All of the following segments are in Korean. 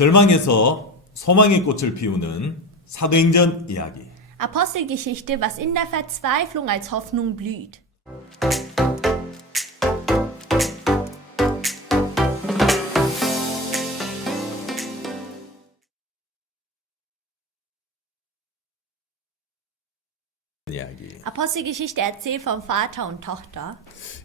절망에서 소망의 꽃을 피우는 사도행전 이야기. Apostelgeschichte, was in der Verzweiflung als Hoffnung blüht. 이야기. Apostelgeschichte erzählt vom Vater und Tochter.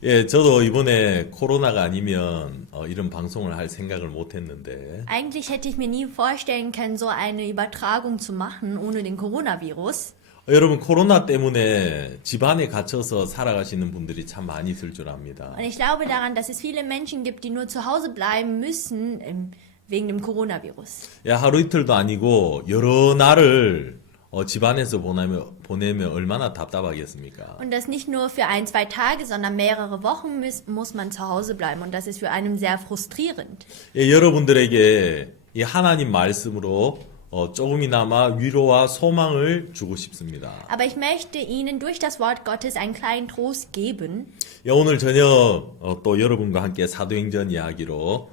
예, 저도 이번에 코로나가 아니면 이런 방송을 할 생각을 못 했는데, Eigentlich hätte ich mir nie vorstellen können, so eine Übertragung zu machen ohne den Coronavirus. 여러분 코로나 때문에 집안에 갇혀서 살아가시는 분들이 참 많이 있을 줄 압니다. Und ich glaube daran, dass es viele Menschen gibt, die nur zu Hause bleiben müssen wegen dem Coronavirus. 예, 하루 이틀도 아니고 여러 날을 집안에서 보내면 얼마나 답답하겠습니까? Und das nicht nur für ein, zwei Tage, sondern mehrere Wochen muss man zu Hause bleiben. Und das ist für einen sehr frustrierend. 예, 여러분들에게 이 하나님 말씀으로 조금이나마 위로와 소망을 주고 싶습니다. Aber ich möchte Ihnen durch das Wort Gottes einen kleinen Trost geben. 예, 오늘 저녁 또 여러분과 함께 사도행전 이야기로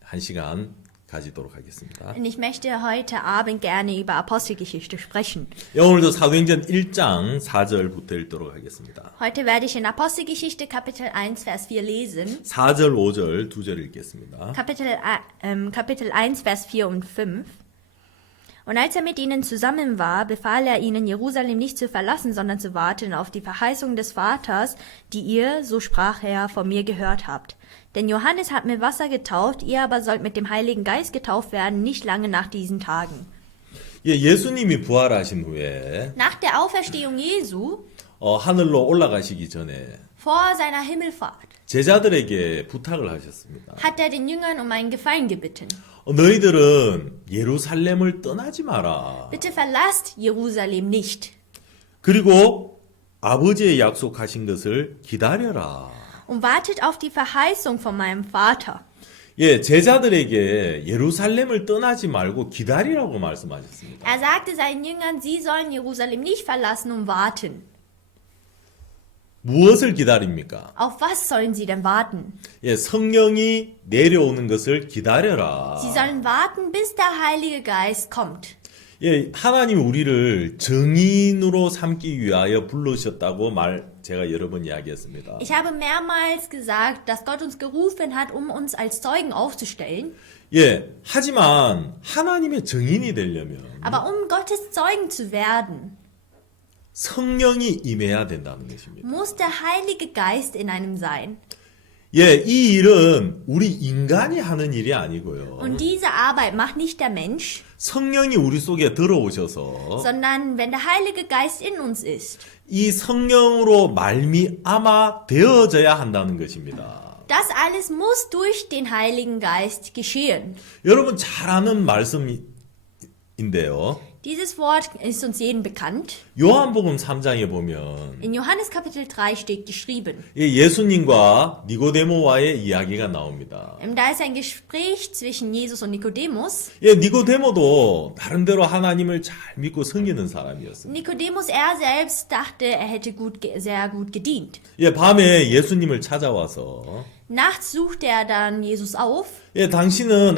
한 시간 가지도록 하겠습니다. Und ich möchte heute Abend gerne über Apostelgeschichte sprechen. 예, 오늘도 사도행전 1장 4절부터 읽도록 하겠습니다. Heute werde ich in Apostelgeschichte Kapitel 1, Vers 4 lesen. 4절, 5절 두 절 읽겠습니다. Kapitel 1, Vers 4 und 5. Und als er mit ihnen zusammen war, befahl er ihnen, Jerusalem nicht zu verlassen, sondern zu warten auf die Verheißung des Vaters, die ihr, so sprach er, von mir gehört habt. Denn Johannes hat mit Wasser getauft, ihr aber sollt mit dem Heiligen Geist getauft werden, nicht lange nach diesen Tagen. 예, 예수님이 부활하신 후에 Nach der Auferstehung Jesu, 하늘로 올라가시기 전에 vor seiner Himmelfahrt, 제자들에게 부탁을 하셨습니다. hat er den Jüngern um einen Gefallen gebeten. 너희들은 예루살렘을 떠나지 마라. Bitte verlasst Jerusalem nicht 그리고 아버지의 약속하신 것을 기다려라. und wartet auf die Verheißung von meinem Vater. 예, 제자들에게 예루살렘을 떠나지 말고 기다리라고 말씀하셨습니다. Er sagte seinen Jüngern, sie sollen Jerusalem nicht verlassen und warten. 무엇을 기다립니까? Auf was sollen sie denn warten? 예, 성령이 내려오는 것을 기다려라. Sie sollen warten, bis der Heilige Geist kommt. 예, 하나님이 우리를 증인으로 삼기 위하여 부르셨다고 제가 여러 번 이야기했습니다. Ich habe mehrmals gesagt, dass Gott uns gerufen hat, um uns als Zeugen aufzustellen. 예, 하지만 하나님의 증인이 되려면 Aber um Gottes Zeugen zu werden, 성령이 임해야 된다는 것입니다. muss der Heilige Geist in einem sein. 예, 이 일은 우리 인간이 하는 일이 아니고요. Und diese Arbeit macht nicht der Mensch, 성령이 우리 속에 들어오셔서 sondern wenn der Heilige Geist in uns ist. 이 성령으로 말미암아 되어져야 한다는 것입니다. Das alles muss durch den Heiligen Geist geschehen. 여러분 잘 아는 말씀인데요. Dieses Wort ist uns jedem bekannt. 요한복음 3장에 보면 In Johannes Kapitel 3 steht geschrieben. 예수님과 니고데모와의 이야기가 나옵니다. Da ist ein Gespräch zwischen Jesus und Nikodemus. 예, 니고데모도 나름대로 하나님을 잘 믿고 섬기는 사람이었습니다. Nikodemus, er selbst dachte, er hätte sehr gut gedient. 예, 밤에 예수님을 찾아와서 Nachts suchte er dann Jesus auf 예, 당신은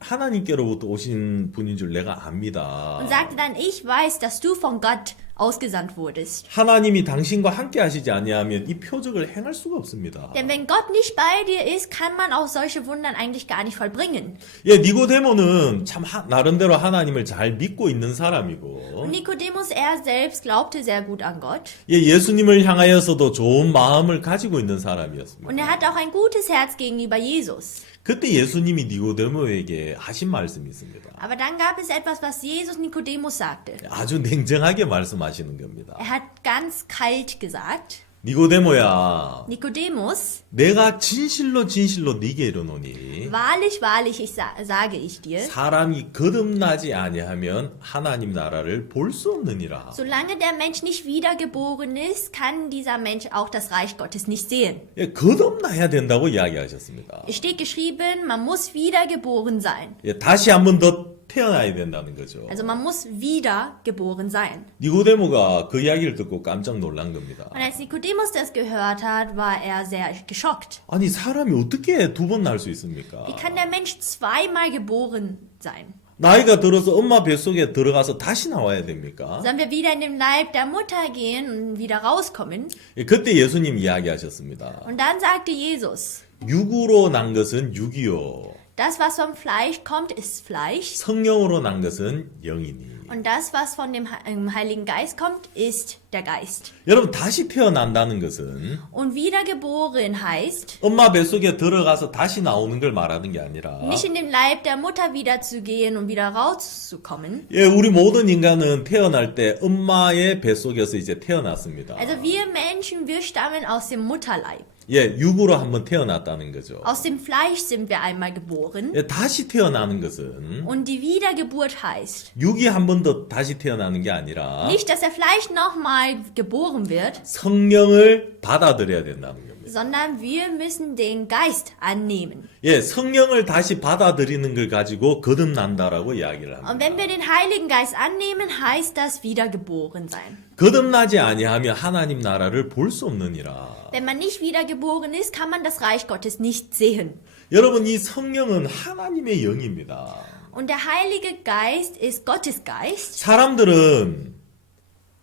하나님께로부터 오신 분인 줄 내가 압니다. und sagte dann, ich weiß, dass du von Gott ausgesandt wurdest. 하나님이 당신과 함께 하시지 아니하면 이 표적을 행할 수가 없습니다. Denn wenn Gott nicht bei dir ist, kann man auch solche Wundern eigentlich gar nicht vollbringen. 예, 니고데모는 참 나름대로 하나님을 잘 믿고 있는 사람이고 Und Nikodemus, er selbst glaubte sehr gut an Gott. 예, 예수님을 향하여서도 좋은 마음을 가지고 있는 Und 사람이었습니다. er hatte auch ein gutes Herz gegenüber Jesus. 그때 예수님이 니고데모에게 하신 말씀이 있습니다. Aber dann gab es etwas, was Jesus Nikodemus sagte. 아주 냉정하게 말씀하시는 겁니다. Er hat ganz kalt gesagt, 니고데모야, Nikodemus, 내가 진실로 네게 이르노니 wahrlich, wahrlich, sage ich dir, 사람이 거듭나지 아니하면 하나님 나라를 볼 수 없느니라. solange der Mensch nicht wiedergeboren ist, kann dieser Mensch auch das Reich Gottes nicht sehen. 예, 거듭나야 된다고 이야기하셨습니다. Es steht geschrieben, man muss wiedergeboren sein. 예, 다시 한 번 더 태어나야 된다는 거죠. Also man muss wieder geboren sein. 니고데모가 그 이야기를 듣고 깜짝 놀란 겁니다. Und als Nikodemus das gehört hat, war er sehr geschockt. 아니 사람이 어떻게 두 번 날 수 있습니까? Wie kann der Mensch zweimal geboren sein? 나이가 들어서 엄마 뱃속에 들어가서 다시 나와야 됩니까? Sollen wir wieder in den Leib der Mutter gehen und wieder rauskommen? 예, 그때 예수님 이야기하셨습니다. Und dann sagte Jesus, 육으로 난 것은 육이요. das, was vom Fleisch kommt, ist Fleisch. 성령으로 난 것은 영이니. Und das, was von dem Heiligen Geist kommt, ist der Geist. 여러분 다시 태어난다는 것은 Und wiedergeboren heißt, 엄마 뱃속에 들어가서 다시 나오는 걸 말하는 게 아니라 nicht in den Leib der Mutter wiederzugehen und wieder rauszukommen. 예, 우리 모든 인간은 태어날 때 엄마의 뱃속에서 이제 태어났습니다. Also wir Menschen, wir stammen aus dem Mutterleib. 예, 육으로 한번 태어났다는 거죠. Aus dem Fleisch sind wir einmal geboren. 예, 다시 태어나는 것은 Und die Wiedergeburt heißt, 육이 한 번 더 다시 태어나는 게 아니라 nicht, dass der Fleisch nochmal geboren wird, 성령을 받아들여야 된다는 겁니다. sondern wir müssen den Geist annehmen. 예, 성령을 다시 받아들이는 걸 가지고 거듭난다라고 이야기를 Und 합니다. wenn wir den Heiligen Geist annehmen, heißt das wiedergeboren sein. 거듭나지 아니하면 하나님 나라를 볼 수 없느니라. Wenn man nicht wiedergeboren ist, kann man das Reich Gottes nicht sehen. 여러분 이 성령은 하나님의 영입니다. Und der Heilige Geist ist Gottes Geist. 사람들은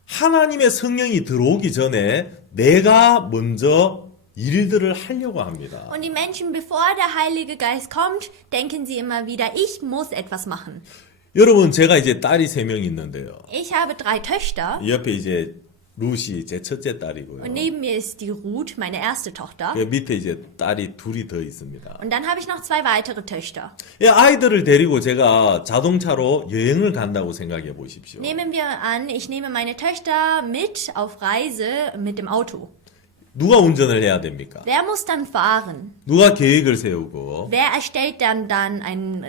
하나님의 성령이 들어오기 전에 내가 먼저 일들을 하려고 합니다. Und die Menschen, bevor der Heilige Geist kommt, denken sie immer wieder, ich muss etwas machen. 여러분 제가 이제 딸이 3명 있는데요. Ich habe 3 Töchter 옆에 이제 루시 제 첫째 딸이고요. und neben mir ist die Ruth, meine erste Tochter. 그 밑에 이제 딸이 둘이 더 있습니다. Und dann habe ich noch 2 weitere Töchter. 예, 아이들을 데리고 제가 자동차로 여행을 간다고 생각해 보십시오. Nehmen wir an, ich nehme meine Töchter mit auf Reise mit dem Auto. 누가 운전을 해야 됩니까? Wer muss dann fahren? 누가 계획을 세우고 Wer erstellt dann einen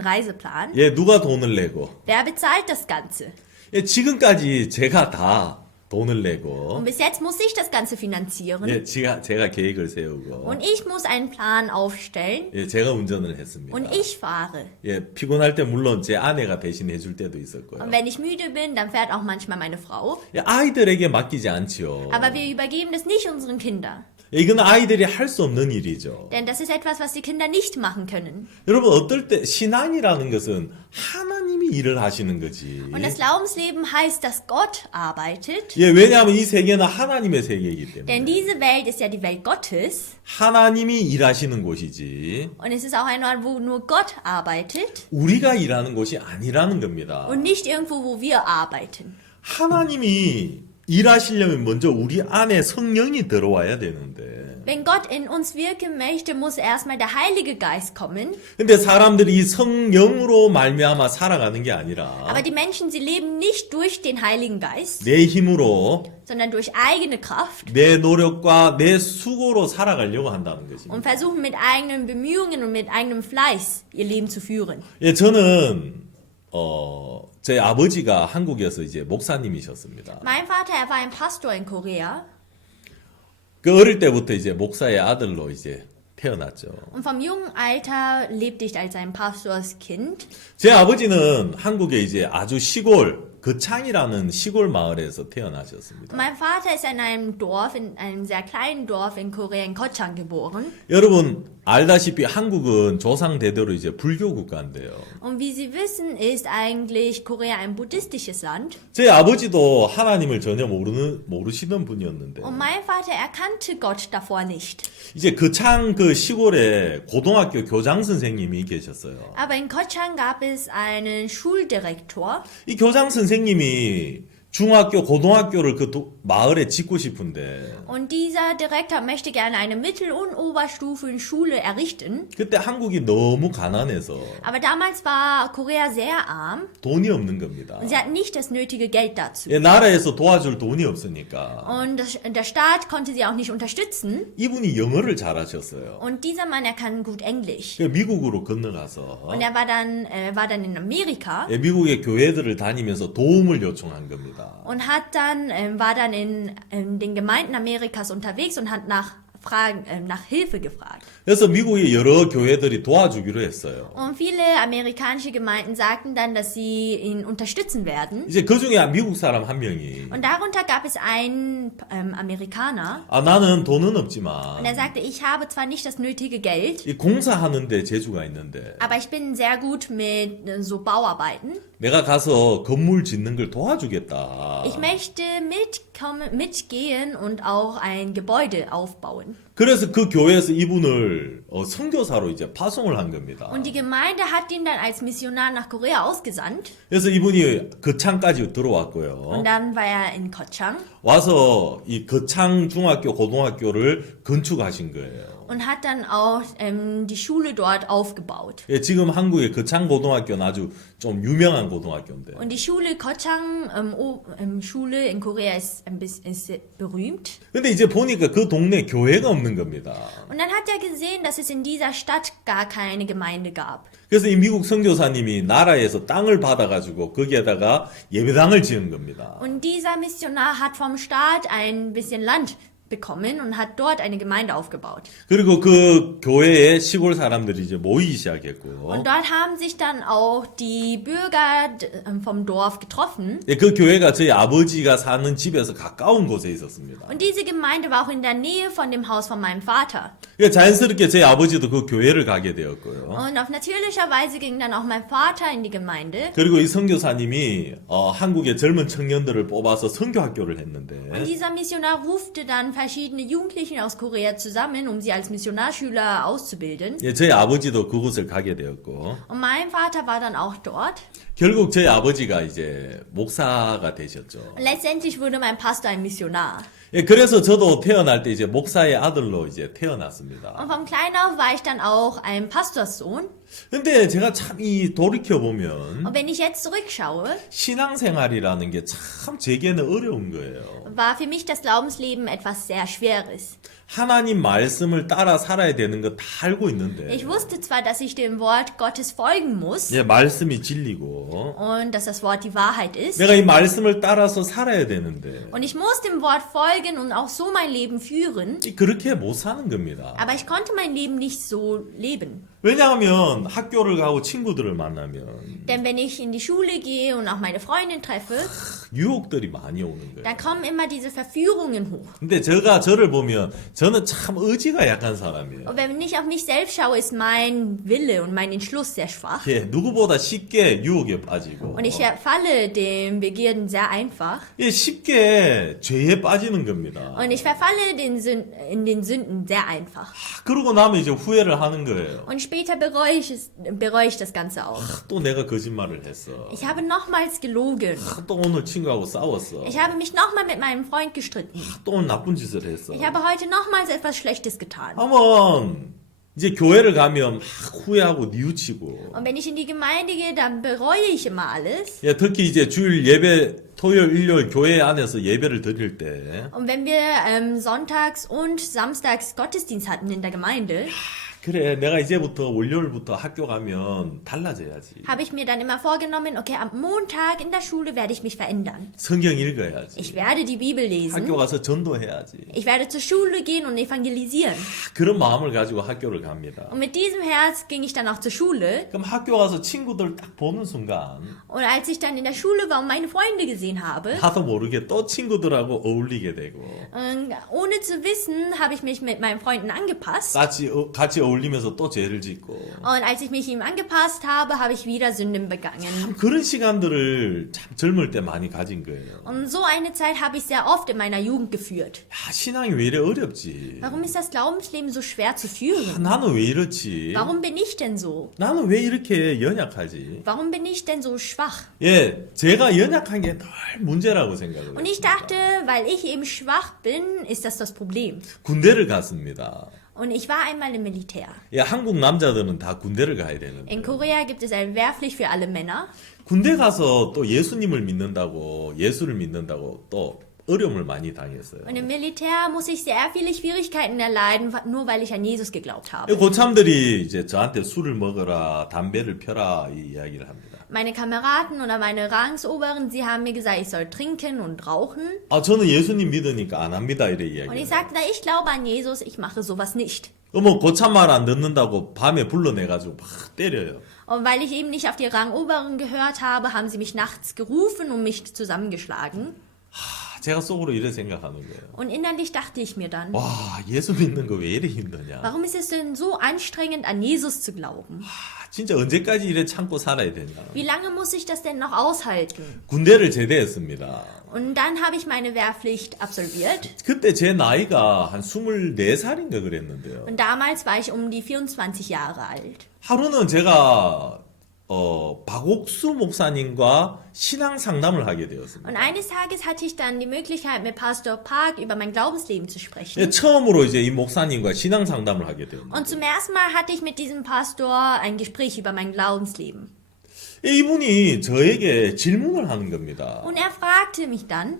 Reiseplan? 예, 누가 돈을 내고 Wer bezahlt das Ganze? 예, 지금까지 제가 다 돈을 내고 Und bis jetzt muss ich das Ganze finanzieren. 예, 제가 계획을 세우고 Und ich muss einen Plan aufstellen. 예, 제가 운전을 했습니다. Und ich fahre. 예, 피곤할 때 물론 제 아내가 대신해 줄 때도 있었고요. Und wenn ich müde bin, dann fährt auch manchmal meine Frau. 예, 아이들에게 맡기지 않지요. Aber wir übergeben das nicht unseren Kindern. 예, 이건 아이들이 할 수 없는 일이죠. Denn das ist etwas, was die Kinder nicht machen können. 여러분 어떨 때 신앙이라는 것은 하나님이 일을 하시는 거지. Und das Glaubensleben heißt, dass Gott arbeitet. 예, 왜냐하면 이 세계는 하나님의 세계이기 Denn 때문에 diese Welt ist ja die Welt Gottes. 하나님이 일하시는 곳이지 Und es ist auch ein Ort, wo nur Gott arbeitet. 우리가 일하는 곳이 아니라는 겁니다. Und nicht irgendwo, wo wir arbeiten. 하나님이 일하시려면 먼저 우리 안에 성령이 들어와야 되는데 Wenn Gott in uns wirken möchte, muss erstmal der Heilige Geist kommen. 근데 사람들이 이 성령으로 말미암아 살아가는 게 아니라 Aber die Menschen, sie leben nicht durch den Heiligen Geist, 내 힘으로 sondern durch eigene Kraft 내 노력과 내 수고로 살아가려고 한다는 것입니다. und versuchen mit eigenen Bemühungen und mit eigenem Fleiß ihr Leben zu führen. 예, 저는 제 아버지가 한국에서 이제 목사님이셨습니다. Mein Vater, er war ein Pastor in Korea 그 어릴 때부터 이제 목사의 아들로 이제 태어났죠. und vom jungen Alter lebte ich als ein Pastorskind. 제 아버지는 한국에 이제 아주 시골 거창이라는 시골 마을에서 태어나셨습니다. Mein Vater ist in einem Dorf, in einem sehr kleinen Dorf in Korea, in Gochang geboren. 여러분 알다시피 한국은 조상 대대로 이제 불교 국가인데요. Und wie Sie wissen, ist eigentlich Korea ein buddhistisches Land. 제 아버지도 하나님을 전혀 모르시던 분이었는데 Und mein Vater erkannte Gott davor nicht. 이제 거창 그 시골에 고등학교 교장 선생님이 계셨어요. Aber in Gochang gab es einen Schuldirektor. 이 교장 선생님이 중학교, 고등학교를 그 마을에 짓고 싶은데 Und dieser Direktor möchte gerne eine Mittel- und Oberstufenschule errichten. 그때 한국이 너무 가난해서 Aber damals war Korea sehr arm 돈이 없는 겁니다. und sie hatten nicht das nötige Geld dazu. 예, 나라에서 도와줄 돈이 없으니까 Und der Staat konnte sie auch nicht unterstützen. 이분이 영어를 잘하셨어요. Und dieser Mann, er kann gut Englisch. 그 미국으로 건너가서 Und er war dann in Amerika 예, 미국의 교회들을 다니면서 도움을 요청한 겁니다. und war dann in den Gemeinden Amerikas unterwegs und hat nach nach Hilfe gefragt. 그래서 미국의 여러 교회들이 도와주기로 했어요. Und viele amerikanische Gemeinden sagten dann, dass sie ihn unterstützen werden. 이제 그 중에 미국 사람 한 명이 Und darunter gab es einen Amerikaner. 나는 돈은 Und 없지만 er sagte, ich habe zwar nicht das nötige Geld, 이 공사하는데 재주가 있는데 aber ich bin sehr gut mit so Bauarbeiten. 내가 가서 건물 짓는 걸 도와주겠다. Ich möchte mitgehen und auch ein Gebäude aufbauen. 그래서 그 교회에서 이분을 선교사로 이제 파송을 한 겁니다. Und die Gemeinde hat ihn dann als Missionar nach Korea ausgesandt. 그래서 이분이 거창까지 들어왔고요. Und dann war er in Kochang 와서 이 거창 중학교, 고등학교를 건축하신 거예요. und hat dann auch die Schule dort aufgebaut. 예, 지금 한국의 거창 고등학교는 아주 좀 유명한 고등학교인데. Und die Schule Kochang Schule in Korea ist berühmt. 근데 이제 보니까 그 동네 교회가 없는 겁니다. Und dann hat er gesehen, dass es in dieser Stadt gar keine Gemeinde gab. 그래서 이 미국 선교사님이 나라에서 땅을 받아가지고 거기에다가 예배당을 지은 겁니다. Und dieser Missionar hat vom Staat ein bisschen Land bekommen und hat dort eine Gemeinde aufgebaut. 그리고 그 교회에 시골 사람들이 이제 모이기 시작했고. Und dort haben sich dann auch die Bürger vom Dorf getroffen. 예, 그 교회가 저희 아버지가 사는 집에서 가까운 곳에 있었습니다. Und diese Gemeinde war auch in der Nähe von dem Haus von meinem Vater. 예, 자연스럽게 저희 아버지도 그 교회를 가게 되었고요. Und auf natürlicher Weise ging dann auch mein Vater in die Gemeinde. 그리고 이 선교사님이 한국의 젊은 청년들을 뽑아서 선교학교를 Und 했는데 dieser Missionar rufte dann verschiedene Jugendlichen aus Korea zusammen, um sie als Missionarschüler auszubilden. 예, 저희 아버지도 그곳을 가게 되었고 Und mein Vater war dann auch dort. 결국 저희 아버지가 이제 목사가 되셨죠. Und letztendlich wurde mein Pastor ein Missionar. 예, 그래서 저도 태어날 때 이제 목사의 아들로 이제 태어났습니다. Und vom Klein auf war ich dann auch ein Pastorssohn. 근데 제가 참 이 돌이켜 보면 Und wenn ich jetzt zurückschaue, 신앙생활이라는 게 참 제게는 어려운 거예요. war für mich das Glaubensleben etwas sehr Schweres. 하나님 말씀을 따라 살아야 되는 거 다 알고 있는데 Ich wusste zwar, dass ich dem Wort Gottes folgen muss 예, 말씀이 진리고 und dass das Wort die Wahrheit ist. 내가 이 말씀을 따라서 살아야 되는데 Und ich muss dem Wort folgen und auch so mein Leben führen. 그렇게 못 사는 겁니다. Aber ich konnte mein Leben nicht so leben. 왜냐하면 학교를 가고 친구들을 만나면 Denn wenn ich in die Schule gehe und auch meine Freundin treffe, 유혹들이 많이 오는 거예요. dann kommen immer diese Verführungen hoch. 근데 저를 보면 저는 참 의지가 약한 사람이에요. Und wenn ich auf mich selbst schaue, ist mein Wille und mein Entschluss sehr schwach. 예, 누구보다 쉽게 유혹에 빠지고 Und ich verfalle dem Begierden sehr einfach. 예, 쉽게 죄에 빠지는 겁니다. Und ich verfalle in den Sünden sehr einfach. 그러고 나면 이제 후회를 하는 거예요. Und später bereue ich das Ganze auch. 또 내가 거짓말을 했어. Ich habe nochmals gelogen. 또 오늘 친구하고 싸웠어. Ich habe mich nochmal mit meinem Freund gestritten. 또 나쁜 짓을 했어. Ich habe heute nochmals etwas Schlechtes getan. 한번 이제 교회를 가면 막 후회하고 뉘우치고. Und wenn ich in die Gemeinde gehe, dann bereue ich immer alles. 예, 특히 이제 주일 예배 토요일 일요일 교회 안에서 예배를 드릴 때 Und wenn wir sonntags und samstags Gottesdienst hatten in der Gemeinde, 그래 내가 이제부터 월요일부터 학교 가면 달라져야지. habe ich mir dann immer vorgenommen, okay, am Montag in der Schule werde ich mich verändern. 성경 읽어야지. Ich werde die Bibel 학교 lesen. 가서 전도해야지. Ich werde zur Schule gehen und evangelisieren. 그런 마음을 가지고 학교를 갑니다. Und mit diesem Herz ging ich dann auch zur Schule. 그럼 학교 가서 친구들 딱 보는 순간 Und als ich dann in der Schule war und meine Freunde gesehen habe, 나도 모르게 또 친구들하고 어울리게 되고 ohne zu wissen, habe ich mich mit meinen Freunden angepasst. 같이 어울리면서 또 죄를 짓고 Und als ich mich ihm angepasst habe, habe ich wieder Sünden begangen. 그런 시간들을 참 젊을 때 많이 가진 거예요. Und so eine Zeit habe ich sehr oft in meiner Jugend geführt. 야, 신앙이 왜 이래 어렵지? Warum ist das Glaubensleben so schwer zu führen? 나는 왜 이렇지? Warum bin ich denn so? 나는 왜 이렇게 연약하지? Warum bin ich denn so schwach? 예, 제가 연약한 게 늘 문제라고 생각을 Und ich 했습니다. dachte, weil ich eben schwach bin, ist das Problem. 군대를 갔습니다. Und ich war einmal im Militär. 예, 한국 남자들은 다 군대를 가야 되는데 In Korea gibt es eine Wehrpflicht für alle Männer. 군대 가서 또 예수님을 믿는다고 예수를 믿는다고 또 어려움을 많이 당했어요. Und im Militär muss ich sehr viele Schwierigkeiten erleiden, nur weil ich an Jesus geglaubt habe. 고참들이 이제 저한테 술을 먹어라, 담배를 펴라 이 이야기를 합니다. Meine Kameraden oder meine Rangsoberen, sie haben mir gesagt, ich soll trinken und rauchen. 아, 저는 예수님 믿으니까 안 합니다. 이래 Und ich 이야기해요. sagte, na, ich glaube an Jesus, ich mache sowas nicht. 뭐 고참 말 안 듣는다고 밤에 불러내가지고 막 때려요. Und weil ich eben nicht auf die Rangoberen gehört habe, haben sie mich nachts gerufen und mich zusammengeschlagen. 제가 속으로 이래 생각하는 거예요. Und innerlich dachte ich mir dann, 와, 예수 믿는 거 왜 이래 힘드냐. warum ist es denn so anstrengend, an Jesus zu glauben? 진짜 언제까지 이래 참고 살아야 되냐. Wie lange muss ich das denn noch aushalten? 군대를 제대했습니다. Und dann habe ich meine Wehrpflicht absolviert. 그때 제 나이가 한 24살인가 그랬는데요. Und damals war ich um die 24 Jahre alt. 하루는 제가 박옥수 목사님과 신앙 상담을 하게 되었습니다. Und eines Tages hatte ich dann die Möglichkeit, mit Pastor Park über mein Glaubensleben zu 예, sprechen. 처음으로 이제 이 목사님과 신앙 상담을 하게 되었습니다. Und zum ersten Mal hatte ich mit diesem Pastor ein Gespräch über mein Glaubensleben. 이분이 저에게 질문을 하는 겁니다. Und er fragte mich dann,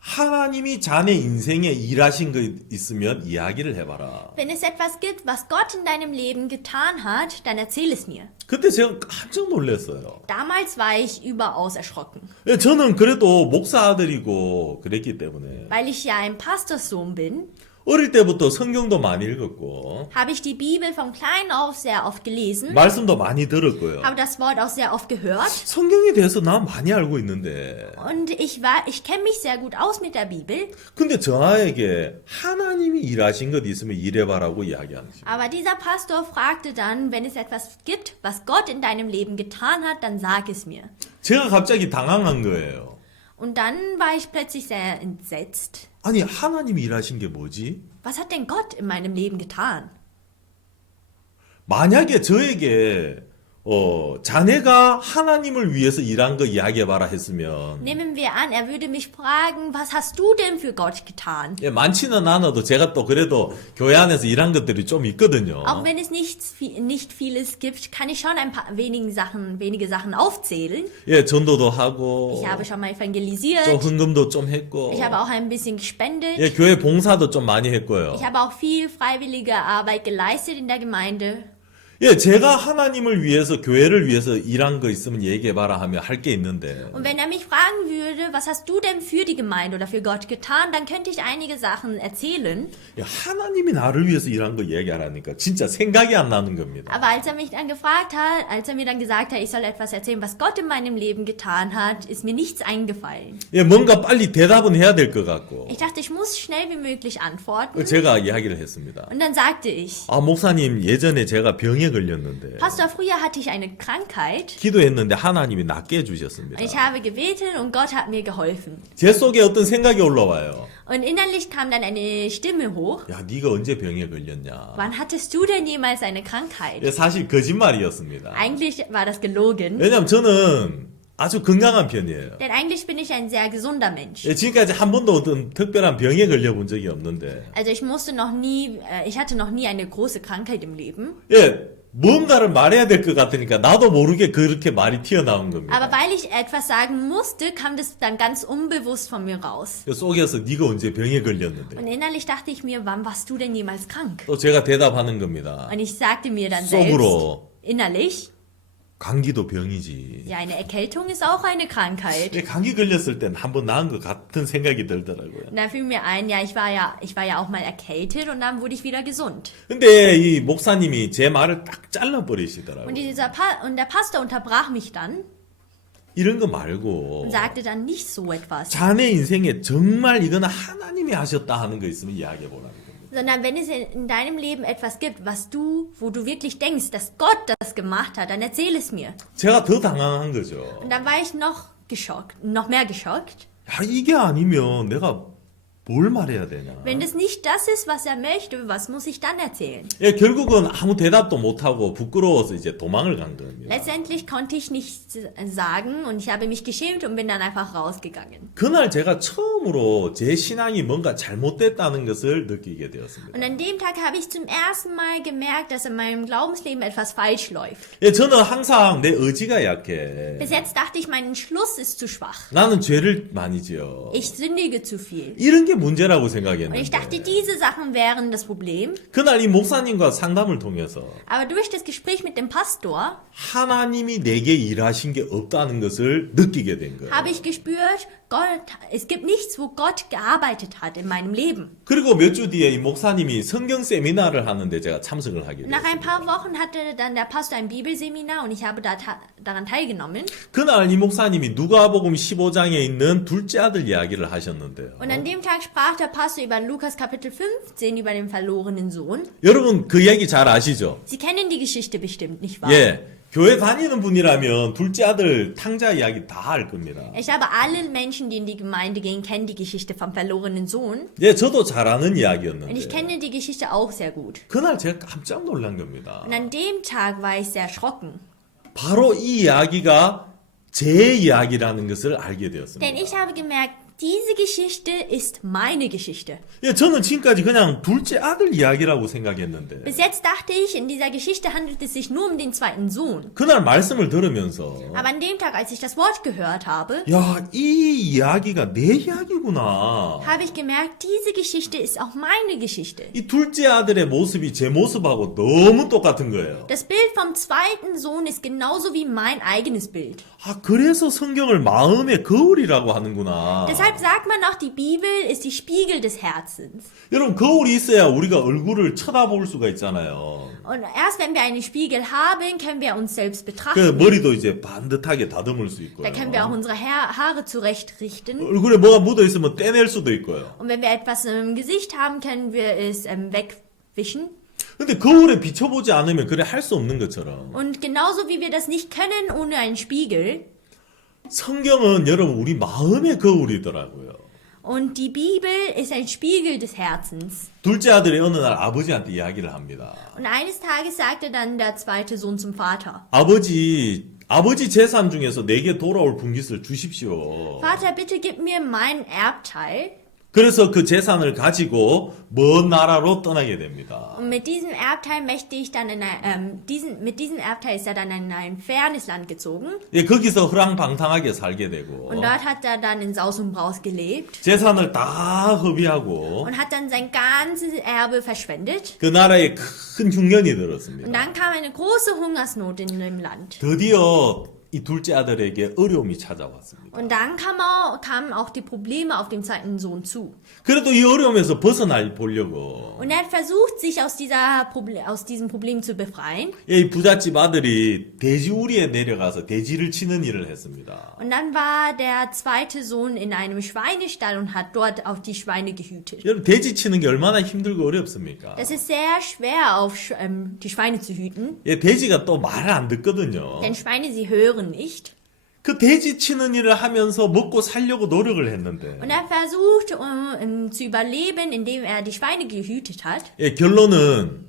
하나님이 자네 인생에 일하신 거 있으면 이야기를 해봐라. wenn es etwas gibt, was Gott in deinem Leben getan hat, dann erzähl es mir. 그때 제가 깜짝 놀랐어요. Damals war ich überaus erschrocken, 예, 저는 그래도 목사 아들이고 그랬기 때문에 weil ich ja ein Pastorssohn bin. 어릴 때부터 성경도 많이 읽었고 Habe ich die Bibel von klein auf sehr oft gelesen, 말씀도 많이 들었고요. habe das Wort auch sehr oft gehört. 성경에 대해서 나 많이 알고 있는데 Und ich kenne mich sehr gut aus mit der Bibel, 근데 저에게 하나님이 일하신 것 있으면 일해봐라고 이야기하는 거죠. aber dieser Pastor fragte dann, wenn es etwas gibt, was Gott in deinem Leben getan hat, dann sag es mir. 제가 갑자기 당황한 거예요. Und dann war ich plötzlich sehr entsetzt. 아니 하나님이 일하신 게 뭐지? Was hat denn Gott in meinem Leben getan? 만약에 저에게 자네가 하나님을 위해서 일한 거 이야기해봐라 했으면 Nehmen wir an, er würde mich fragen, was hast du denn für Gott getan? 예, 많지는 않아도 제가 또 그래도 교회 안에서 일한 것들이 좀 있거든요. Auch wenn es nicht vieles gibt, kann ich schon ein paar wenige Sachen aufzählen. 예, 전도도 하고 Ich habe schon mal 또 evangelisiert. 헌금도 좀 했고 Ich habe auch ein bisschen gespendet. 예, 교회 봉사도 좀 많이 했고요. Ich habe auch viel freiwillige Arbeit geleistet in der Gemeinde. 예, 제가 하나님을 위해서 교회를 위해서 일한 거 있으면 얘기해봐라 하면 할 게 있는데 Und wenn er mich fragen würde, was hast du denn für die Gemeinde oder für Gott getan, dann könnte ich einige Sachen erzählen. 예, 하나님이 나를 위해서 일한 거 얘기하라니까 진짜 생각이 안 나는 겁니다. Aber als er mich dann gefragt hat, als er mir dann gesagt hat, ich soll etwas erzählen, was Gott in meinem Leben getan hat, ist mir nichts eingefallen. 예, 뭔가 빨리 대답은 해야 될 것 같고 Ich dachte, ich muss schnell wie möglich antworten. 제가 이야기를 했습니다. Und dann sagte ich, 아, 목사님 예전에 제가 병에 걸렸는데 Pastor, früher hatte ich eine Krankheit 기도했는데 하나님이 낫게 해주셨습니다. und ich habe gebetet und Gott hat mir geholfen. 제 속에 어떤 생각이 올라와요. Und innerlich kam dann eine Stimme hoch. 야, 네가 언제 병에 걸렸냐? Wann hattest du denn jemals eine Krankheit? 예, 사실 거짓말이었습니다. Eigentlich war das gelogen, 왜냐면 저는 아주 건강한 편이에요. denn eigentlich bin ich ein sehr gesunder Mensch. 예, 지금까지 한 번도 어떤 특별한 병에 걸려본 적이 없는데 Also ich hatte noch nie eine große Krankheit im Leben. 예, 뭔가를 말해야 될 것 같으니까 나도 모르게 그렇게 말이 튀어나온 겁니다. Aber weil ich etwas sagen musste, kam das dann ganz unbewusst von mir raus. 속에서 네가 언제 병에 걸렸는데 Und innerlich dachte ich mir, wann warst du denn jemals krank? 또 제가 대답하는 겁니다. Und ich sagte mir dann selbst, 속으로 innerlich, 감기도 병이지. ja, eine Erkältung ist auch eine Krankheit. 예, 감기 걸렸을 땐 한 번 나은 것 같은 생각이 들더라고요. Und da fiel mir ein, ja, ich war ja auch mal erkältet und dann wurde ich wieder gesund. 근데 이 목사님이 제 말을 딱 잘라버리시더라고요. Und der Pastor unterbrach mich dann 이런 거 말고 und sagte dann nicht so etwas, 자네 인생에 정말 이거는 하나님이 하셨다 하는 거 있으면 이야기해 보라는 겁니다. sondern wenn es in deinem Leben etwas gibt, wo du wirklich denkst, dass Gott das gemacht hat, dann erzähl es mir. 제가 더 당황한 거죠. Und dann war ich noch mehr geschockt. 야, 이게 아니면 내가 뭘 말해야 되냐. Wenn das nicht das ist, was er möchte, was muss ich dann erzählen? 예, 결국은 아무 대답도 못하고 부끄러워서 이제 도망을 간 겁니다. Letztendlich konnte ich nichts sagen und ich habe mich geschämt und bin dann einfach rausgegangen. 그날 제가 처음으로 제 신앙이 뭔가 잘못됐다는 것을 느끼게 되었습니다. Und an dem Tag habe ich zum ersten Mal gemerkt, dass in meinem Glaubensleben etwas falsch läuft. 예, 저는 항상 내 의지가 약해. Bis jetzt dachte ich, mein Entschluss ist zu schwach. 나는 죄를 많이 지어. Ich sündige zu viel. 이런 게 게 문제라고 Und ich 생각했는데 dachte, diese Sachen wären das Problem. 그날 이 목사님과 상담을 통해서 Aber durch das Gespräch mit dem Pastor 하나님이 내게 일하신 게 없다는 것을 느끼게 된 거예요. habe ich gespürt, es gibt nichts, wo Gott gearbeitet hat in meinem Leben. 그리고 몇 주 뒤에 이 목사님이 성경 세미나를 하는데 제가 참석을 하게 Nach ein paar 됐습니다. Wochen hatte dann der Pastor ein Bibelseminar und ich habe daran teilgenommen. 그날 이 목사님이 누가복음 15장에 있는 둘째 아들 이야기를 하셨는데요. Und an dem Tag sprach der Pastor über Lukas Kapitel 15, über den verlorenen Sohn. 여러분 그 얘기 잘 아시죠? Sie kennen die Geschichte bestimmt, nicht wahr? 예. 교회 다니는 분이라면 둘째 아들 탕자 이야기 다 알 겁니다. Ich glaube, alle Menschen, die in die Gemeinde gehen, kennen die Geschichte vom verlorenen Sohn. 예, 저도 잘 아는 Und ich 이야기였는데 kenne die Geschichte auch sehr gut. 그날 제가 깜짝 놀란 겁니다. Und an dem Tag war ich sehr erschrocken. 바로 이 이야기가 제 이야기라는 것을 알게 되었습니다. Denn ich habe gemerkt, diese Geschichte ist meine Geschichte. 예, 저는 지금까지 그냥 둘째 아들 이야기라고 생각했는데 Bis jetzt dachte ich, in dieser Geschichte handelt es sich nur um den zweiten Sohn. 그날 말씀을 들으면서 Aber an dem Tag, als ich das Wort gehört habe, 야, 이 이야기가 내 이야기구나. habe ich gemerkt, diese Geschichte ist auch meine Geschichte. 이 둘째 아들의 모습이 제 모습하고 너무 똑같은 거예요. Das Bild vom zweiten Sohn ist genauso wie mein eigenes Bild. 아, 그래서 성경을 마음의 거울이라고 하는구나. Deshalb sagt man auch, die Bibel ist die Spiegel des Herzens. 여러분, 거울이 있어야 우리가 얼굴을 쳐다볼 수가 있잖아요. Und erst wenn wir einen Spiegel haben, können wir uns selbst 그 betrachten. 머리도 이제 반듯하게 다듬을 수 있고요. Da können wir auch unsere Haare zurechtrichten. 얼굴에 뭐가 묻어 있으면 떼낼 수도 있고요. Und wenn wir etwas im Gesicht haben, können wir es wegwischen. 근데 거울에 비춰보지 않으면 그래 할 수 없는 것처럼 Und genauso wie wir das nicht können ohne einen Spiegel, 성경은 여러분 우리 마음의 거울이더라고요. und die Bibel ist ein Spiegel des Herzens. 둘째 아들이 어느 날 아버지한테 이야기를 합니다. Und eines Tages sagte dann der zweite Sohn zum Vater, 아버지 재산 중에서 내게 돌아올 분깃을 주십시오. Vater, bitte gib mir meinen Erbteil. 그래서 그 재산을 가지고 먼 나라로 떠나게 됩니다. Und mit diesem Erbteil möchte ich dann mit diesem Erbteil ist er dann in ein fernes Land gezogen. 예, 거기서 허랑방탕하게 살게 되고 Und dort hat er dann in Saus und Braus gelebt 재산을 다 허비하고 und hat dann sein ganzes Erbe verschwendet. 그 na라에 큰 흉년이 Und 들었습니다. dann kam eine große Hungersnot in dem Land. 드디어 이 둘째 아들에게 어려움이 찾아왔습니다. Und dann kamen auch die Probleme auf dem zweiten Sohn zu. 그래도 이 어려움에서 벗어나 보려고 Und er hat versucht, sich aus diesem Problem zu befreien. 이 부잣집 아들이 돼지우리에 내려가서 돼지를 치는 일을 했습니다. Und dann war der zweite Sohn in einem Schweinestall und hat dort auf die Schweine gehütet. 여러분 돼지 치는 게 얼마나 힘들고 어렵습니까? Das ist sehr schwer, auf die Schweine zu hüten. 예, 돼지가 또 말을 안 듣거든요. Denn Schweine, sie hören nicht. 그 돼지 치는 일을 하면서 먹고 살려고 노력을 했는데 Und er versucht, zu überleben, indem er die Schweine gehütet hat. 예, 결론은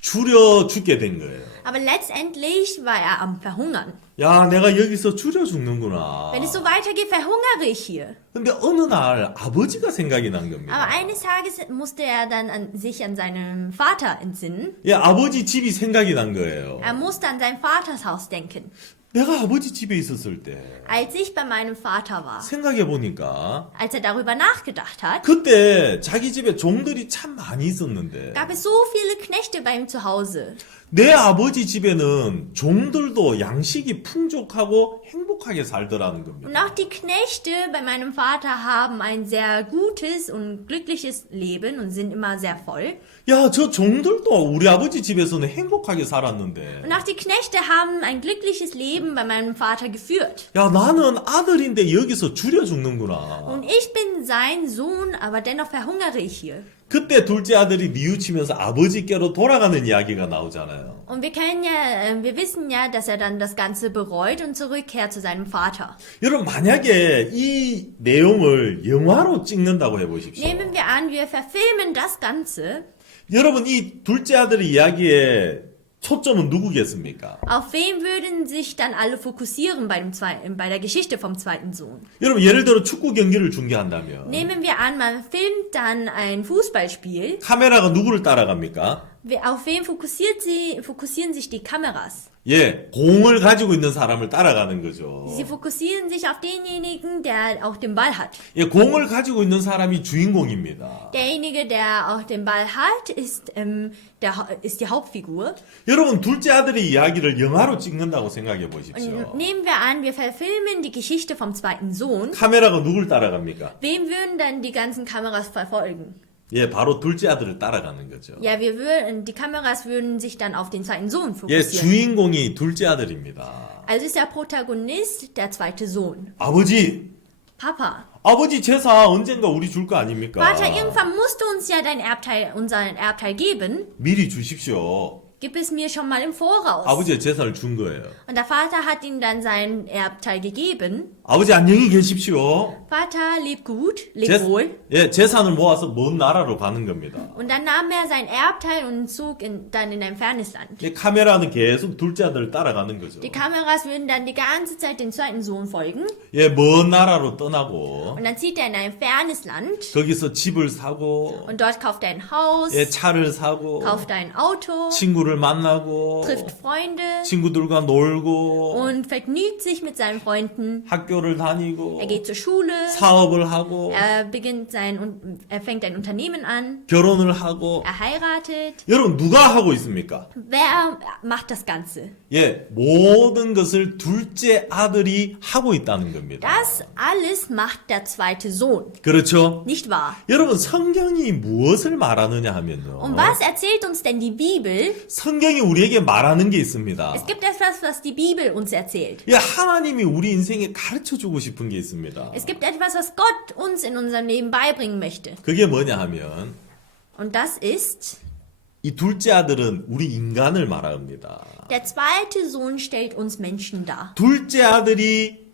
줄여 죽게 된 거예요. Aber letztendlich war er am Verhungern. 야, 내가 여기서 줄여 죽는구나. Wenn es so weitergeht, verhungere ich hier. 근데 어느 날 아버지가 생각이 난 겁니다. Aber eines Tages musste er dann sich an seinen Vater entsinnen. 예, 아버지 집이 생각이 난 거예요. Er musste an sein Vaters Haus denken. 내가 아버지 집에 있었을 때 Als ich bei meinem Vater war, 생각해 보니까 als er darüber nachgedacht hat, 그때 자기 집에 종들이 참 많이 있었는데 gab es so viele Knechte bei ihm zu Hause. 내 아버지 집에는 종들도 양식이 풍족하고 행복하게 살더라는 Und 겁니다. auch die Knechte bei meinem Vater haben ein sehr gutes und glückliches Leben und sind immer sehr voll. 야, 저 종들도 우리 아버지 집에서는 행복하게 살았는데 Und auch die Knechte haben ein glückliches Leben bei meinem Vater geführt. 야, 나는 아들인데 여기서 줄여 죽는구나. Und ich bin sein Sohn, aber dennoch verhungere ich hier. 그때 둘째 아들이 뉘우치면서 아버지께로 돌아가는 이야기가 나오잖아요. Und wir wissen ja, dass er dann das Ganze bereut und zurückkehrt zu seinem Vater. 여러분, 만약에 이 내용을 영화로 찍는다고 해보십시오. Nehmen wir an, wir verfilmen das Ganze. 여러분, 이 둘째 아들의 이야기에 초점은 누구겠습니까? Auf wen würden sich dann alle fokussieren bei der Geschichte vom zweiten Sohn? 여러분, 예를 들어 축구 경기를 중계한다면 Nehmen wir an, man filmt dann ein Fußballspiel. 카메라가 누구를 따라갑니까? Auf wen fokussieren sich die Kameras? 예, 공을 가지고 있는 사람을 따라가는 거죠. Sie fokussieren sich auf denjenigen, der auch den Ball hat. 예, 공을 가지고 있는 사람이 주인공입니다. Derjenige, der auch den Ball hat, ist die Hauptfigur. 여러분, 둘째 아들의 이야기를 영화로 찍는다고 생각해 Und 보십시오. nehmen wir an, wir verfilmen die Geschichte vom zweiten Sohn. 카메라가 누굴 따라갑니까? Wem würden dann die ganzen Kameras verfolgen? 예, 바로 둘째 아들을 따라가는 거죠. Ja, die Kameras würden sich dann auf den zweiten Sohn 예, fokussieren. 주인공이 둘째 아들입니다. Also ist der Protagonist der zweite Sohn. 아버지, Papa. 아버지 제사 언젠가 우리 줄 거 아닙니까? Vater, irgendwann musst du uns ja unseren Erbteil geben. 미리 주십시오. Gib es mir schon mal im Voraus. 아버지의 제사를 준 거예요. Und der Vater hat ihm dann sein Erbteil gegeben. 아버지 안녕히 계십시오. Vater, leb gut, leb wohl. 예, 재산을 모아서 먼 나라로 가는 겁니다. Und dann nahm er sein Erbteil und zog dann in ein fernes Land. 이 카메라는 계속 둘째 아들을 따라가는 거죠. Die Kameras würden dann die ganze Zeit dem zweiten Sohn folgen. 예, 먼 나라로 떠나고 Und dann zieht er in ein fernes Land. 거기서 집을 사고 Und dort kauft er ein Haus, 예, 차를 사고 kauft ein Auto, 친구를 만나고 trifft Freunde 친구들과 놀고 und vergnügt sich mit seinen Freunden. 학교를 다니고 Er geht zur Schule, 사업을 하고 er fängt ein Unternehmen an, 결혼을 하고 er heiratet. 여러분 누가 하고 있습니까? Wer macht das Ganze? 예, 모든 것을 둘째 아들이 하고 있다는 겁니다. Das alles macht der zweite Sohn, 그렇죠? nicht wahr? 여러분 성경이 무엇을 말하느냐 하면요. Und was erzählt uns denn die Bibel? 성경이 우리에게 말하는 게 있습니다. Es gibt etwas, was die Bibel uns erzählt. 예, 하나님이 우리 인생에 가르쳐 주고 싶은 게 있습니다. Es gibt etwas, was Gott uns in unserem Leben beibringen möchte. 그게 뭐냐 하면 Und das ist, 이 둘째 아들은 우리 인간을 말합니다. der zweite Sohn stellt uns Menschen dar. 둘째 아들이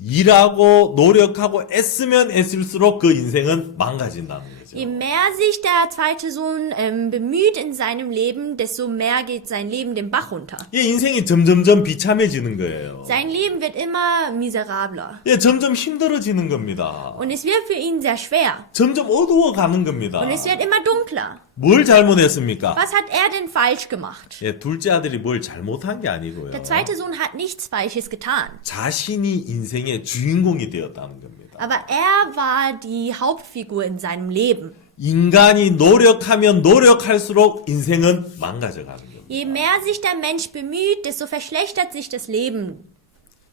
일하고 노력하고 애쓰면 애쓸수록 그 인생은 망가진다는 거죠. Je mehr sich der zweite Sohn bemüht in seinem Leben, desto mehr geht sein Leben den Bach runter. 예, 인생이 점점점 비참해지는 거예요. Sein Leben wird immer miserabler. 예, 점점 힘들어지는 겁니다. Und es wird für ihn sehr schwer. 점점 어두워가는 겁니다. Und es wird immer dunkler. 뭘 잘못했습니까? Was hat er denn falsch gemacht? 예, 둘째 아들이 뭘 잘못한 게 아니고요. Der zweite Sohn hat nichts Falsches getan. 자신이 인생의 주인공이 되었다는 겁니다. Aber er war die Hauptfigur in seinem Leben. 인간이 노력하면 노력할수록 인생은 망가져가는 겁니다. Je mehr sich der Mensch bemüht, desto verschlechtert sich das Leben.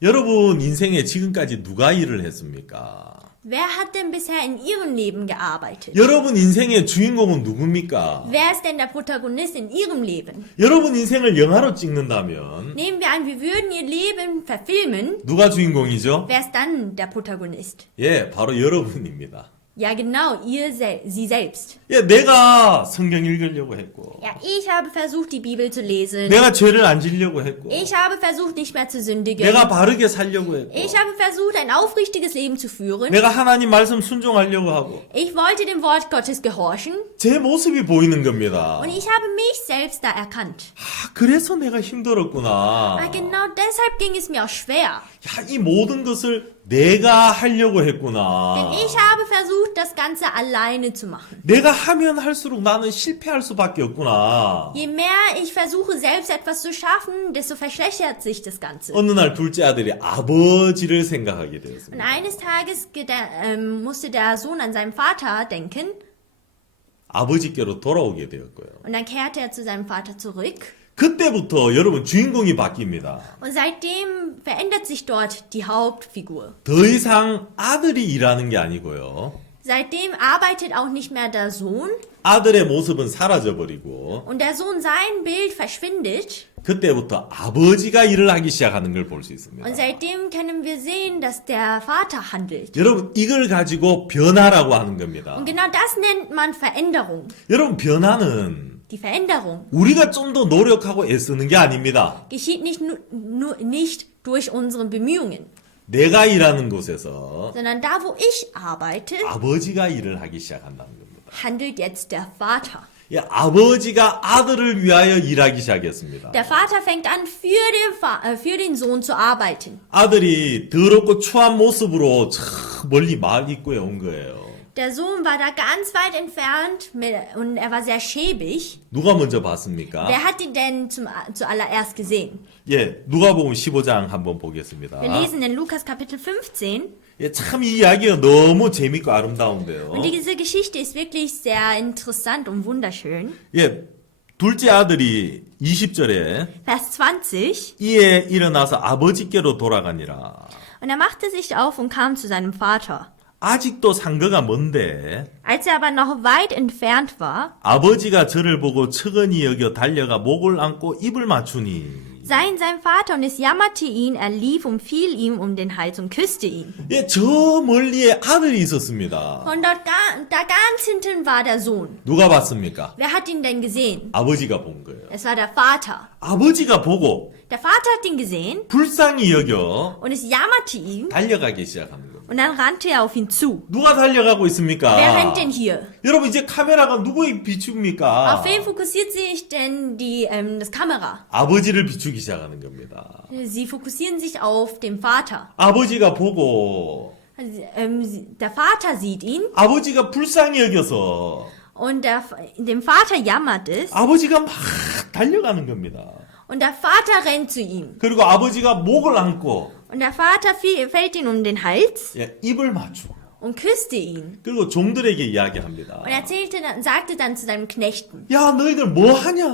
여러분 인생에 지금까지 누가 일을 했습니까? Wer hat denn bisher in ihrem Leben gearbeitet? 여러분 인생의 주인공은 누굽니까? Wer ist denn der Protagonist in ihrem Leben? 여러분 인생을 영화로 찍는다면 Nehmen wir an, wir würden ihr Leben verfilmen. 누가 주인공이죠? Wer ist dann der Protagonist? 예, 바로 여러분입니다. Ja, genau, sie selbst. 예, 내가 성경 읽으려고 했고 Ja, ich habe versucht, die Bibel zu lesen. 내가 죄를 안 지려고 했고 Ich habe versucht, nicht mehr zu sündigen. 내가 바르게 살려고 했고 Ich habe versucht, ein aufrichtiges Leben zu führen. 내가 하나님 말씀 순종하려고 하고 Ich wollte dem Wort Gottes gehorchen. 제 모습이 보이는 겁니다. Und ich habe mich selbst da erkannt. 아, 그래서 내가 힘들었구나. Aber genau deshalb ging es mir auch schwer. 야, 이 모든 것을 내가 하려고 Denn 했구나. ich habe versucht, das Ganze alleine zu machen. 내가 하면 할수록 나는 실패할 수밖에 없구나. Je mehr ich versuche, selbst etwas zu schaffen, desto verschlechtert sich das Ganze. 어느 날 둘째 아들이 아버지를 생각하게 Und 되었습니다. eines Tages musste der Sohn an seinen Vater denken. 아버지께로 돌아오게 되었고요. Und dann kehrte er zu seinem Vater zurück. 그때부터 여러분 주인공이 바뀝니다. Und seitdem verändert sich dort die Hauptfigur. 더 이상 아들이 일하는 게 아니고요. Seitdem arbeitet auch nicht mehr der Sohn. 아들의 모습은 사라져버리고 Und der Sohn, sein Bild verschwindet. 그때부터 아버지가 일을 하기 시작하는 걸 볼 수 있습니다. Und seitdem können wir sehen, dass der Vater handelt. 여러분 이걸 가지고 변화라고 하는 겁니다. Und genau das nennt man Veränderung. 여러분 변화는 Die Veränderung 우리가 좀 더 노력하고 애쓰는 게 아닙니다. geschieht nicht durch unsere Bemühungen, 내가 일하는 곳에서 sondern da, wo ich arbeite, 아버지가 일을 하기 시작한다는 겁니다. handelt jetzt der Vater. 예, 아버지가 아들을 위하여 일하기 시작했습니다. Der Vater fängt an, für den Sohn zu arbeiten. 아들이 더럽고 추한 모습으로 저 멀리 마을 입구에 온 거예요. Der Sohn war da ganz weit entfernt und er war sehr schäbig. 누가 먼저 봤습니까? Wer hat ihn denn zuallererst gesehen? 예, 누가복음 15장 한번 보겠습니다. Wir lesen in Lukas Kapitel 15. 예, 참 이 이야기가 너무 재밌고 아름다운데요. Und diese Geschichte ist wirklich sehr interessant und wunderschön. 예, 둘째 아들이 20절에 Vers 20. 이에 일어나서 아버지께로 돌아가니라. Und er machte sich auf und kam zu seinem Vater. 아직도 상거가 먼데 Als er aber noch weit entfernt war, 아버지가 저를 보고 측은히 여겨 달려가 목을 안고 입을 맞추니. sah ihn sein Vater und es jammerte ihn, er lief und fiel ihm um den Hals und küsste ihn. 예, 저 멀리에 아들이 있었습니다. Und da ganz hinten war der Sohn. 누가 봤습니까? Wer hat ihn denn gesehen? 아버지가 본 거예요. Es war der Vater. 아버지가 보고 Der Vater hat ihn gesehen 불쌍히 여겨 und es jammerte ihn 달려가기 시작하는 겁니다. und dann rannte er auf ihn zu. 누가 달려가고 있습니까? Wer rennt denn hier? 여러분 이제 카메라가 누구에 비춥니까? Auf wen fokussiert sich denn das Kamera? 아버지를 비추기 시작하는 겁니다. Sie fokussieren sich auf den Vater. 아버지가 보고 Der Vater sieht ihn 아버지가 불쌍히 여겨서 und dem Vater jammert es 아버지가 막 달려가는 겁니다. und der Vater rennt zu ihm. 그리고 아버지가 목을 안고 Und der Vater fällt ihn um den Hals 예, 입을 맞추고 und küsste ihn. 그리고 종들에게 i야기합니다. Und sagte dann zu seinen Knechten, 야 너희들 뭐 하냐?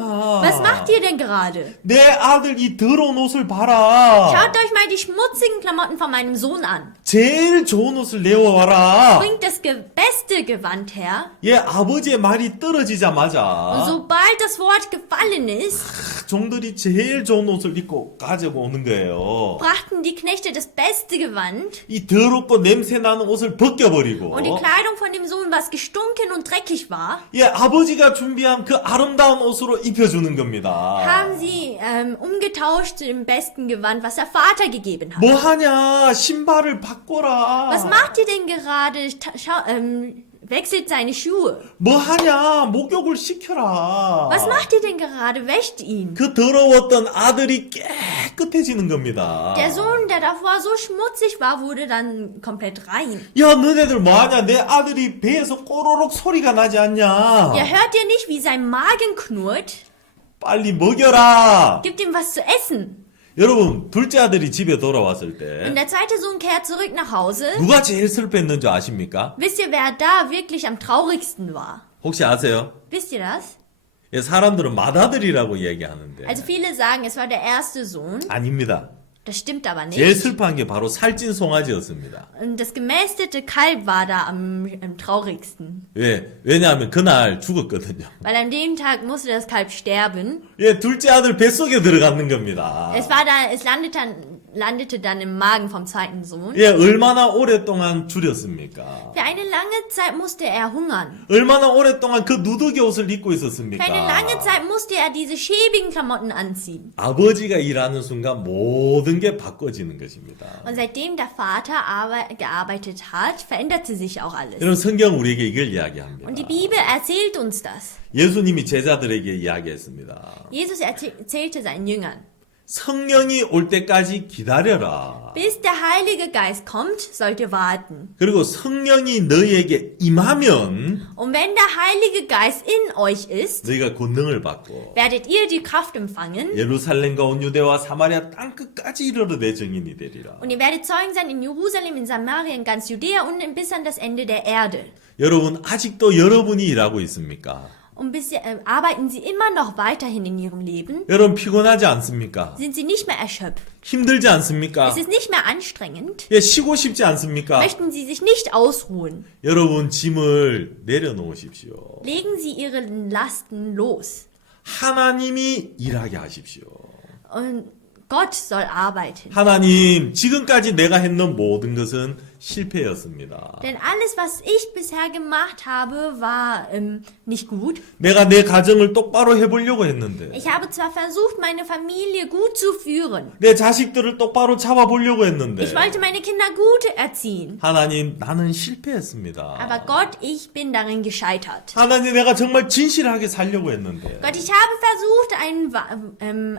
was macht ihr denn gerade? 내 아들 이 더러운 옷을 봐라. Schaut euch mal die schmutzigen Klamotten von meinem Sohn an. 제일 좋은 옷을 내어와라. Bringt das beste Gewand her. 예, 아버지의 말이 Und 떨어지자마자 sobald das Wort gefallen ist, 종들이 제일 좋은 옷을 입고 가져오는 거예요. brachten die Knechte das beste Gewand 이 더럽고 냄새 나는 옷을 벗겨버리고 und die Kleidung von dem Sohn, was gestunken und dreckig war, 예, 아버지가 준비한 그 아름다운 옷으로 입혀주는 겁니다. haben sie umgetauscht zu dem besten Gewand, was der Vater gegeben hat. 뭐 하냐? 신발을 바꿔라. Was macht ihr denn gerade? Wechselt seine Schuhe. 뭐 하냐? 목욕을 시켜라. Was macht ihr denn gerade? Wäscht ihn. 그 더러웠던 아들이 깨끗해지는 겁니다. Der Sohn, der davor so schmutzig war, wurde dann komplett rein. 야, 너네들 뭐 하냐? 내 아들이 배에서 꼬르륵 소리가 나지 않냐? Ja, hört ihr nicht, wie sein Magen knurrt? 빨리 먹여라. Gibt ihm was zu essen. 여러분, 둘째 아들이 집에 돌아왔을 Und 때 der zweite Sohn kehrt zurück nach Hause. 누가 제일 슬퍼했는 줄 아십니까? Wisst ihr, wer da wirklich am traurigsten war? 혹시 아세요? Wisst ihr das? 예, 사람들은 맏아들이라고 얘기하는데 Also viele sagen, es war der erste Sohn. 아닙니다. Das stimmt aber 제일 nicht. 슬퍼한 게 바로 살찐 송아지였습니다. Und das gemästete Kalb war da am traurigsten. 왜? 왜냐하면 그날 죽었거든요. Weil an dem Tag musste das Kalb sterben. 예, 둘째 아들 뱃속에 들어가는 겁니다. Es landete dann im Magen vom zweiten Sohn. 예, 얼마나 오랫동안 줄였습니까? Für eine lange Zeit musste er hungern. 얼마나 오랫동안 그 누더기 옷을 입고 Für 있었습니까? eine lange Zeit musste er diese schäbigen Klamotten anziehen. 아버지가 일하는 순간 모든 게 바꿔지는 것입니다. Und seitdem der Vater gearbeitet hat, veränderte sich auch alles. 여러분 성경 우리에게 이걸 Und die 이야기합니다. Bibel erzählt uns das. 예수님이 제자들에게 이야기했습니다. Jesus erzählte seinen Jüngern, 성령이 올 때까지 기다려라. bis der Heilige Geist kommt, sollt ihr warten. 그리고 성령이 너희에게 임하면 Und wenn der Heilige Geist in euch ist, 너희가 권능을 받고 werdet ihr die Kraft empfangen 예루살렘과 온 유대와 사마리아 땅끝까지 이르러 내 증인이 되리라. und ihr werdet Zeugen sein in Jerusalem, in Samaria, in ganz Judäa und bis an das Ende der Erde. 여러분 아직도 여러분이 일하고 있습니까? Und arbeiten sie immer noch weiterhin in ihrem Leben? 여러분 피곤하지 않습니까? Sind sie nicht mehr erschöpft? 힘들지 않습니까? Es ist nicht mehr anstrengend? 예, 쉬고 싶지 않습니까? Möchten sie sich nicht ausruhen? 여러분 짐을 내려놓으십시오. Legen sie ihre Lasten los. 하나님이 일하게 하십시오. Und Gott soll arbeiten. 하나님, 지금까지 내가 했는 모든 것은 실패였습니다. Denn alles, was ich bisher gemacht habe, war nicht gut. 내가 내 가정을 똑바로 해보려고 했는데, Ich habe zwar versucht, meine Familie gut zu führen. 내 자식들을 똑바로 잡아보려고 했는데, Ich wollte meine Kinder gut erziehen. 하나님, 나는 실패했습니다. Aber Gott, ich bin darin gescheitert. 하나님, 내가 정말 진실하게 살려고 했는데, Gott, ich habe versucht,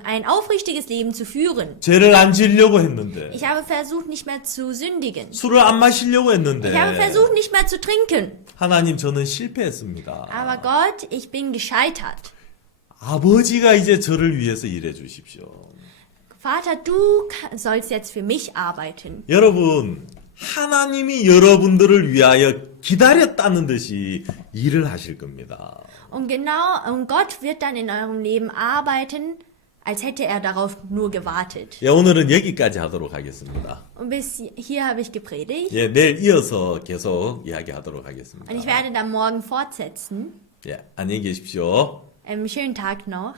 ein aufrichtiges Leben zu führen. 죄를 안 지으려고 했는데, Ich habe versucht, nicht mehr zu sündigen. 술을 안 안 마시려고 했는데 Ich habe versucht, nicht mehr zu trinken. 하나님 저는 실패했습니다. Aber Gott, ich bin gescheitert. 아버지가 이제 저를 위해서 일해 주십시오. Vater, du sollst jetzt für mich arbeiten. 여러분, 하나님이 여러분들을 위하여 기다렸다는 듯이 일을 하실 겁니다. Und Gott wird dann in eurem Leben arbeiten, als hätte er darauf nur gewartet. 예, 오늘은 여기까지 하도록 하겠습니다. Und bis hier habe ich gepredigt. 예, 내일 이어서 계속 이야기하도록 하겠습니다. Und ich werde dann morgen fortsetzen. 예, 안녕히 계십시오. Schönen Tag noch.